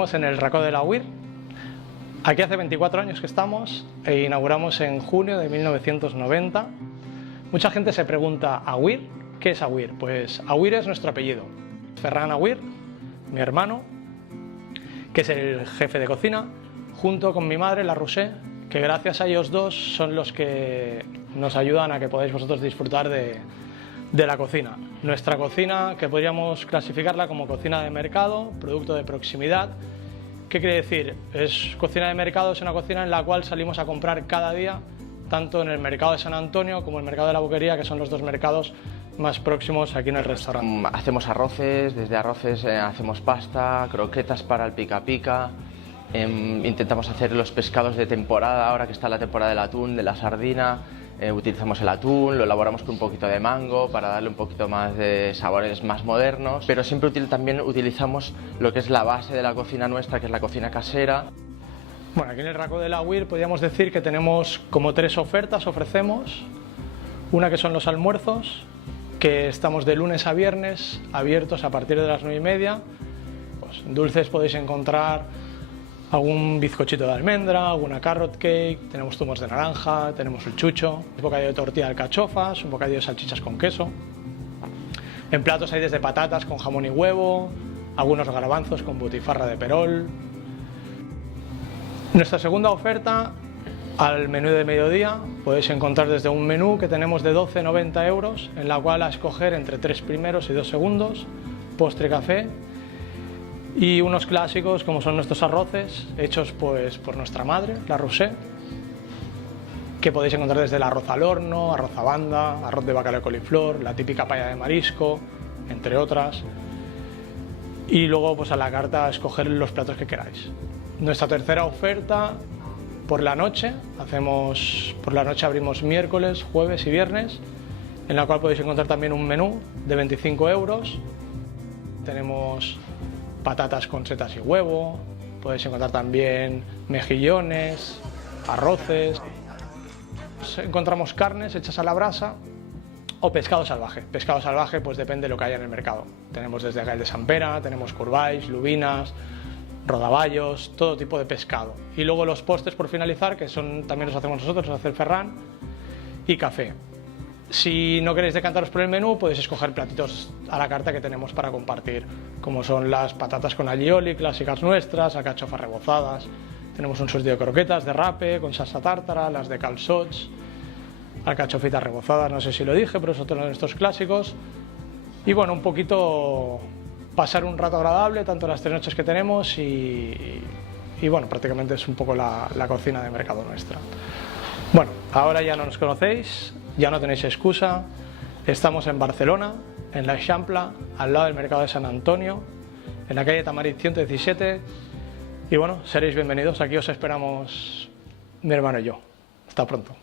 Estamos en el Racó de l'Agüir. Aquí hace 24 años que estamos e inauguramos en junio de 1990. Mucha gente se pregunta, ¿Agüir? ¿Qué es Agüir? Pues Agüir es nuestro apellido. Ferran Agüir, mi hermano, que es el jefe de cocina, junto con mi madre, la Roser, que gracias a ellos dos son los que nos ayudan a que podáis vosotros disfrutar de la cocina. Nuestra cocina, que podríamos clasificarla como cocina de mercado, producto de proximidad. ¿Qué quiere decir? Es cocina de mercado, es una cocina en la cual salimos a comprar cada día, tanto en el mercado de San Antonio como el mercado de la Boquería, que son los dos mercados más próximos aquí en el restaurante. Hacemos arroces, desde arroces hacemos pasta, croquetas para el pica pica, intentamos hacer los pescados de temporada, ahora que está la temporada del atún, de la sardina, utilizamos el atún, lo elaboramos con un poquito de mango para darle un poquito más de sabores más modernos, pero siempre también utilizamos lo que es la base de la cocina nuestra, que es la cocina casera. Bueno, aquí en el Racó de l'Agüir podríamos decir que tenemos como 3 ofertas, ofrecemos. Una que son los almuerzos, que estamos de lunes a viernes, abiertos a partir de las 9:30. Pues, dulces podéis encontrar algún bizcochito de almendra, alguna carrot cake, tenemos zumos de naranja, tenemos el chucho, un bocadillo de tortilla de alcachofas, un bocadillo de salchichas con queso. En platos hay desde patatas con jamón y huevo, algunos garbanzos con butifarra de perol. Nuestra segunda oferta, al menú de mediodía, podéis encontrar desde un menú que tenemos de 12,90 €, en la cual a escoger entre 3 primeros y 2 segundos, postre, café, y unos clásicos como son nuestros arroces, hechos pues por nuestra madre, la Roser, que podéis encontrar desde el arroz al horno, arroz a banda, arroz de bacalao y coliflor, la típica paella de marisco, entre otras. Y luego pues a la carta a escoger los platos que queráis. Nuestra tercera oferta, por la noche abrimos miércoles, jueves y viernes, en la cual podéis encontrar también un menú de 25 €. Tenemos patatas con setas y huevo, podéis encontrar también mejillones, arroces. Encontramos carnes hechas a la brasa o pescado salvaje. Pescado salvaje pues depende de lo que haya en el mercado. Tenemos desde gall de Sant Pere, tenemos curvalls, lubinas, rodaballos, todo tipo de pescado. Y luego los postres por finalizar, que también los hacemos nosotros, los hace el Ferran, y café. Si no queréis decantaros por el menú, podéis escoger platitos a la carta que tenemos para compartir, como son las patatas con alioli, clásicas nuestras, alcachofas rebozadas. Tenemos un surtido de croquetas de rape con salsa tártara, las de calçots, alcachofitas rebozadas, no sé si lo dije, pero es otro de nuestros clásicos. Y bueno, un poquito pasar un rato agradable, tanto las 3 noches que tenemos y bueno, prácticamente es un poco la cocina de mercado nuestra. Bueno, ahora ya no nos conocéis, ya no tenéis excusa. Estamos en Barcelona, en l'Eixample, al lado del mercado de San Antonio, en la calle Tamarit 117. Y bueno, seréis bienvenidos, aquí os esperamos mi hermano y yo. Hasta pronto.